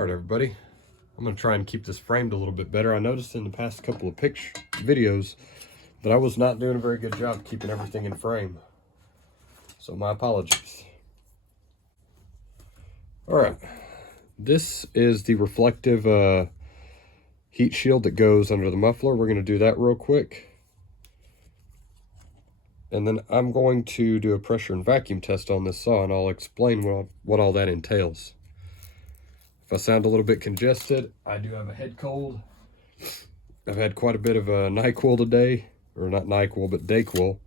All right, everybody. I'm going to try and keep this framed a little bit better. I noticed in the past couple of videos that I was not doing a very good job keeping everything in frame. So my apologies. All right. This is the reflective heat shield that goes under the muffler. We're going to do that real quick. And then I'm going to do a pressure and vacuum test on this saw, and I'll explain what all that entails. If I sound a little bit congested, I do have a head cold. I've had quite a bit of a NyQuil today, or not NyQuil, but Dayquil.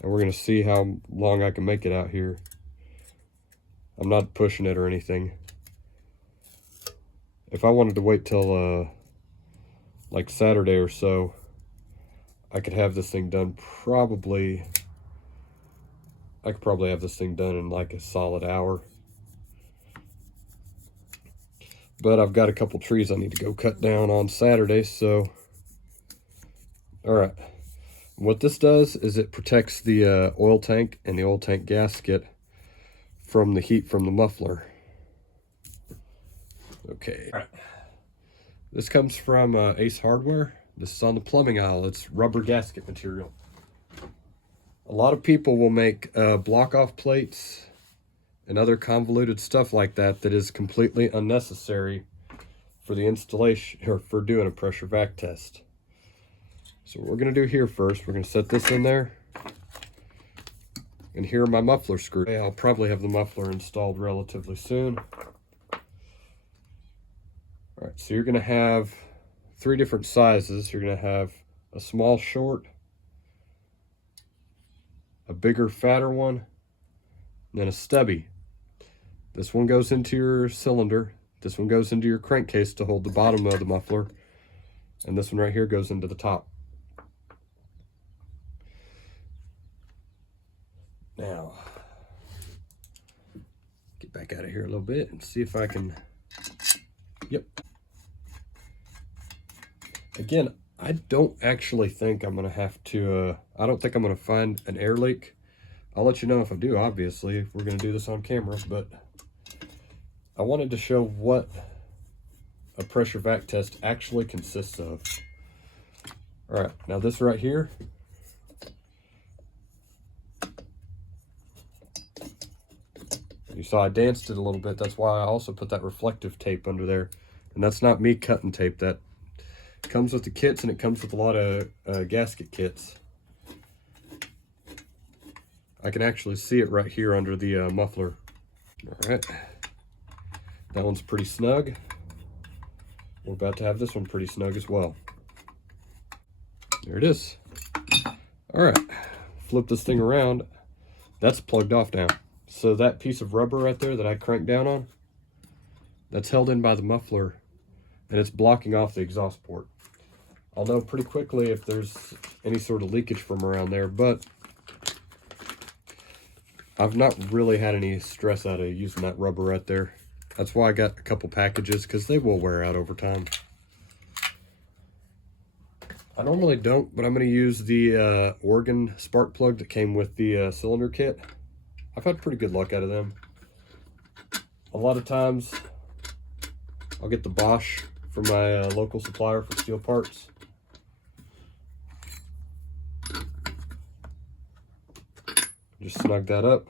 And we're going to see how long I can make it out here. I'm not pushing it or anything. If I wanted to wait till like Saturday or so, I could have this thing done I could probably have this thing done in like a solid hour. But I've got a couple trees I need to go cut down on Saturday, so. All right. What this does is it protects the oil tank and the oil tank gasket from the heat from the muffler. Okay. All right. This comes from Ace Hardware. This is on the plumbing aisle. It's rubber gasket material. A lot of people will make block-off plates and other convoluted stuff like that is completely unnecessary for the installation or for doing a pressure vac test. So what we're going to do here first, we're going to set this in there. And here are my muffler screws. I'll probably have the muffler installed relatively soon. All right, so you're going to have 3 different sizes. You're going to have a small short, a bigger fatter one, and then a stubby. This one goes into your cylinder. This one goes into your crankcase to hold the bottom of the muffler. And this one right here goes into the top. Now, get back out of here a little bit and see if I can, yep. Again, I don't actually think I'm gonna have to, I don't think I'm gonna find an air leak. I'll let you know if I do, obviously, if we're gonna do this on camera, but I wanted to show what a pressure vac test actually consists of. All right, now this right here, you saw I danced it a little bit. That's why I also put that reflective tape under there. And that's not me cutting tape. That comes with the kits, and it comes with a lot of gasket kits. I can actually see it right here under the muffler. All right. That one's pretty snug. We're about to have this one pretty snug as well. There it is. All right. Flip this thing around. That's plugged off now. So that piece of rubber right there that I cranked down on, that's held in by the muffler, and it's blocking off the exhaust port. I'll know pretty quickly if there's any sort of leakage from around there, but I've not really had any stress out of using that rubber right there. That's why I got a couple packages, because they will wear out over time. I normally don't, but I'm going to use the Oregon spark plug that came with the cylinder kit. I've had pretty good luck out of them. A lot of times, I'll get the Bosch from my local supplier for steel parts. Just snug that up.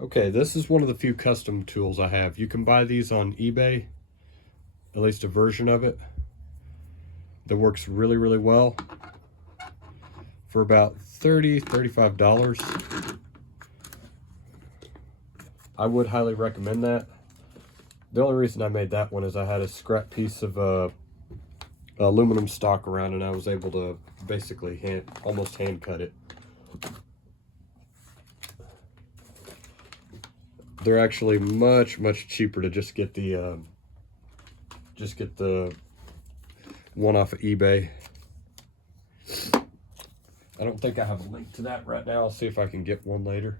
Okay, this is one of the few custom tools I have. You can buy these on eBay, at least a version of it, that works really, really well for about $30–$35. I would highly recommend that. The only reason I made that one is I had a scrap piece of aluminum stock around, and I was able to basically almost hand cut it. They're actually much cheaper to just get the one off of eBay. I don't think I have a link to that right now. I'll see if I can get one later.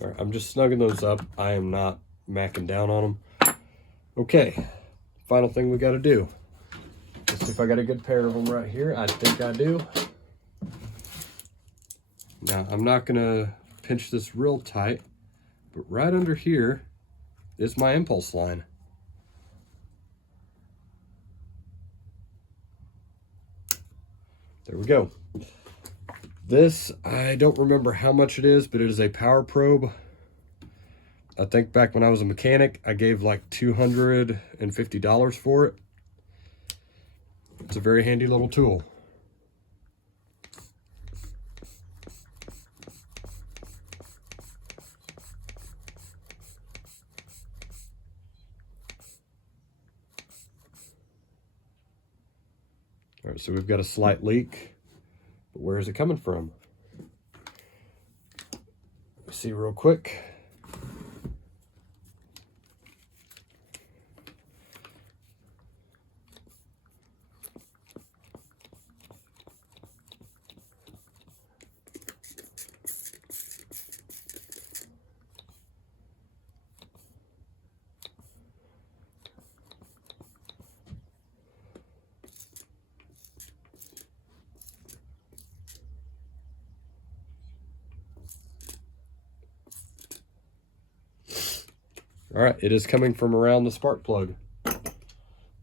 All right, I'm just snugging those up. I am not macking down on them. Okay, final thing we got to do. Let's see if I got a good pair of them right here. I think I do. Now, I'm not going to pinch this real tight, but right under here is my impulse line. There we go. This, I don't remember how much it is, but it is a power probe. I think back when I was a mechanic, I gave like $250 for it. It's a very handy little tool. All right, so we've got a slight leak, but where is it coming from? Let's see real quick. All right, it is coming from around the spark plug.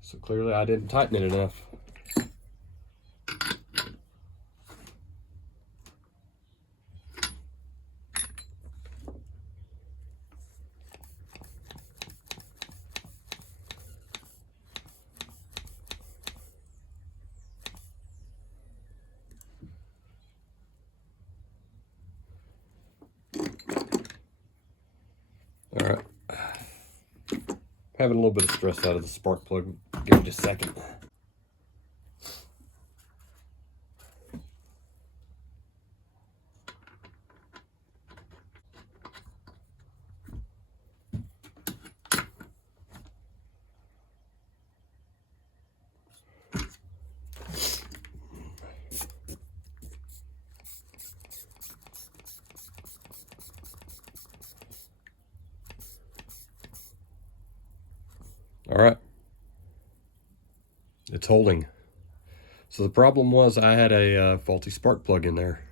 So clearly I didn't tighten it enough. All right. Having a little bit of stress out of the spark plug. Give me just a second. All right. It's holding. So the problem was I had a faulty spark plug in there.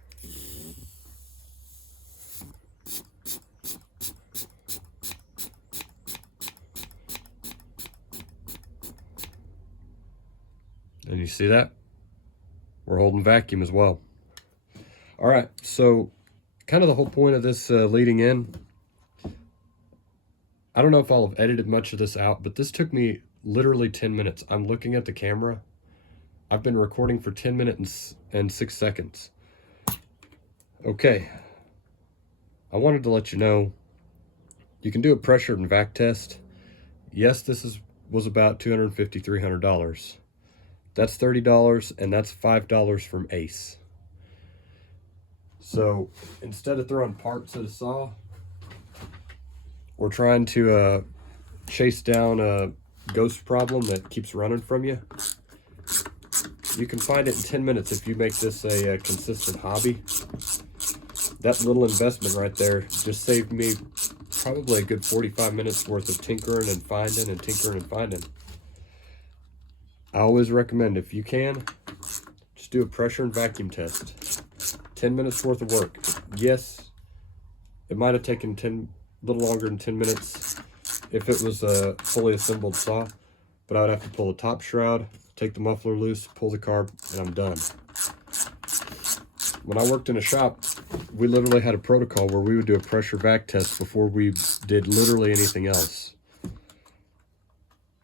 And you see that? We're holding vacuum as well. All right, so kind of the whole point of this leading in, I don't know if I'll have edited much of this out, but this took me literally 10 minutes. I'm looking at the camera. I've been recording for 10 minutes and 6 seconds. Okay, I wanted to let you know, you can do a pressure and vac test. Yes, this was about $250, $300. That's $30, and that's $5 from Ace. So instead of throwing parts at a saw, we're trying to chase down a ghost problem that keeps running from you. You can find it in 10 minutes if you make this a consistent hobby. That little investment right there just saved me probably a good 45 minutes worth of tinkering and finding and tinkering and finding. I always recommend, if you can, just do a pressure and vacuum test. 10 minutes worth of work. Yes, it might have taken a little longer than 10 minutes if it was a fully assembled saw, but I would have to pull the top shroud, take the muffler loose, pull the carb, and I'm done. When I worked in a shop, we literally had a protocol where we would do a pressure vac test before we did literally anything else.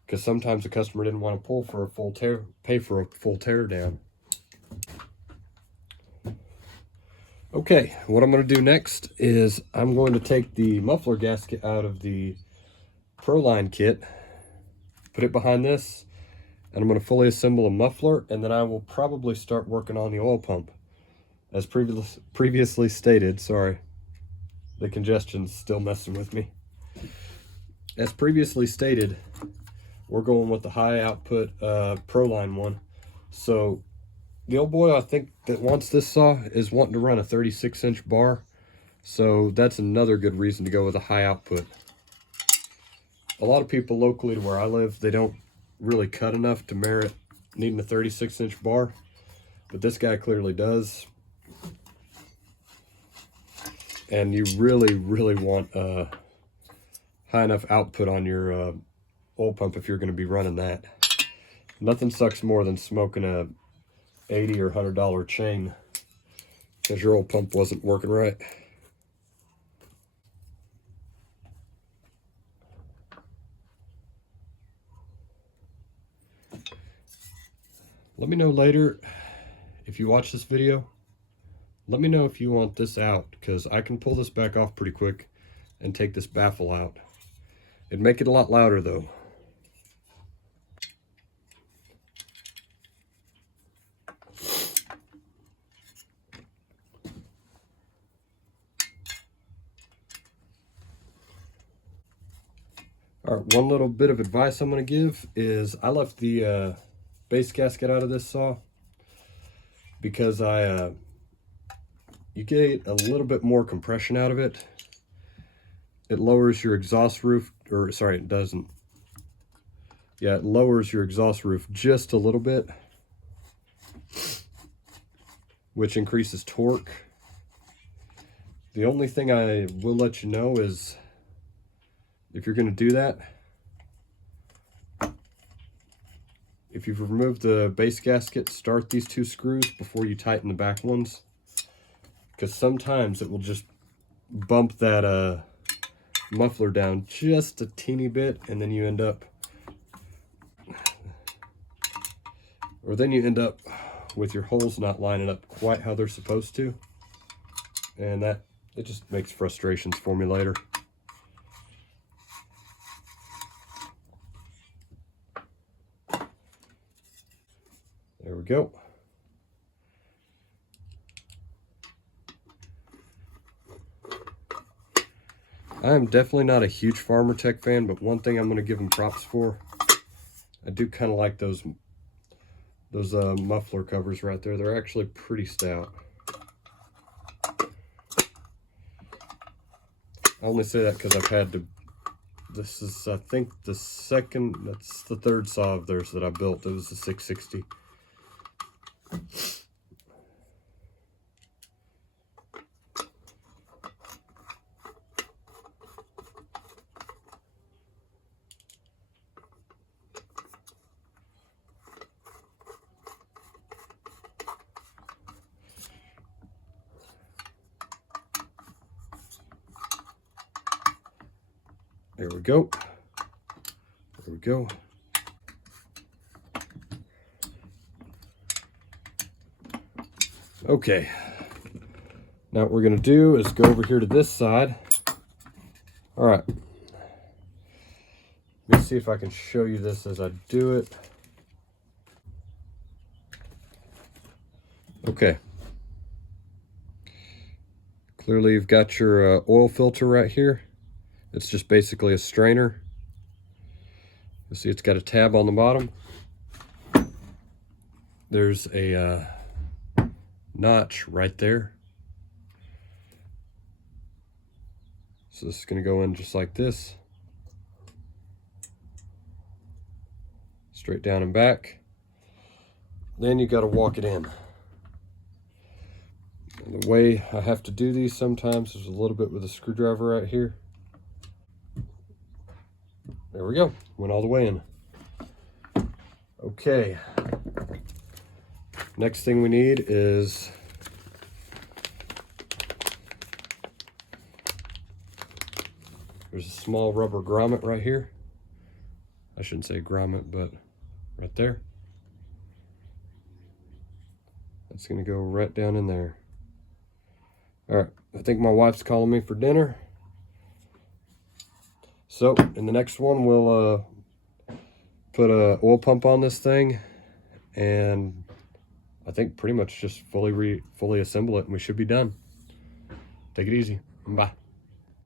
Because sometimes the customer didn't want to pull for a full tear, pay for a full tear down. Okay, what I'm going to do next is I'm going to take the muffler gasket out of the ProLine kit, put it behind this, and I'm going to fully assemble a muffler, and then I will probably start working on the oil pump. As previously stated, sorry, the congestion's still messing with me. As previously stated, we're going with the high output ProLine one. So the old boy, I think, that wants this saw is wanting to run a 36-inch bar. So that's another good reason to go with a high output. a lot of people locally to where I live, they don't really cut enough to merit needing a 36-inch bar, but this guy clearly does. And you really, really want high enough output on your oil pump if you're going to be running that. Nothing sucks more than smoking a $80 or $100 chain because your oil pump wasn't working right. Let me know later if you watch this video. Let me know if you want this out, because I can pull this back off pretty quick and take this baffle out. It'd make it a lot louder though. All right, one little bit of advice I'm going to give is I left the base gasket out of this saw because you get a little bit more compression out of it. It lowers your exhaust roof, or sorry, it doesn't. Yeah, it lowers your exhaust roof just a little bit, which increases torque. The only thing I will let you know is if you're going to do that, if you've removed the base gasket, start these 2 screws before you tighten the back ones, because sometimes it will just bump that muffler down just a teeny bit, and then you end up with your holes not lining up quite how they're supposed to, and it just makes frustrations for me later. There we go. I am definitely not a huge Farmer Tech fan, but one thing I'm going to give them props for, I do kind of like those muffler covers right there. They're actually pretty stout. I only say that because I've had to, this is, I think, that's the 3rd saw of theirs that I built. It was the 660. There we go. There we go. Okay. Now what we're going to do is go over here to this side. All right. Let me see if I can show you this as I do it. Okay. Clearly you've got your oil filter right here. It's just basically a strainer. You see it's got a tab on the bottom. There's a notch right there. So this is going to go in just like this. Straight down and back. Then you got to walk it in. And the way I have to do these sometimes is a little bit with a screwdriver right here. There we go. Went all the way in. Okay. Next thing we need is there's a small rubber grommet right here. I shouldn't say grommet, but right there. That's going to go right down in there. All right. I think my wife's calling me for dinner. So in the next one, we'll put a oil pump on this thing, and I think pretty much just fully assemble it, and we should be done. Take it easy. Bye.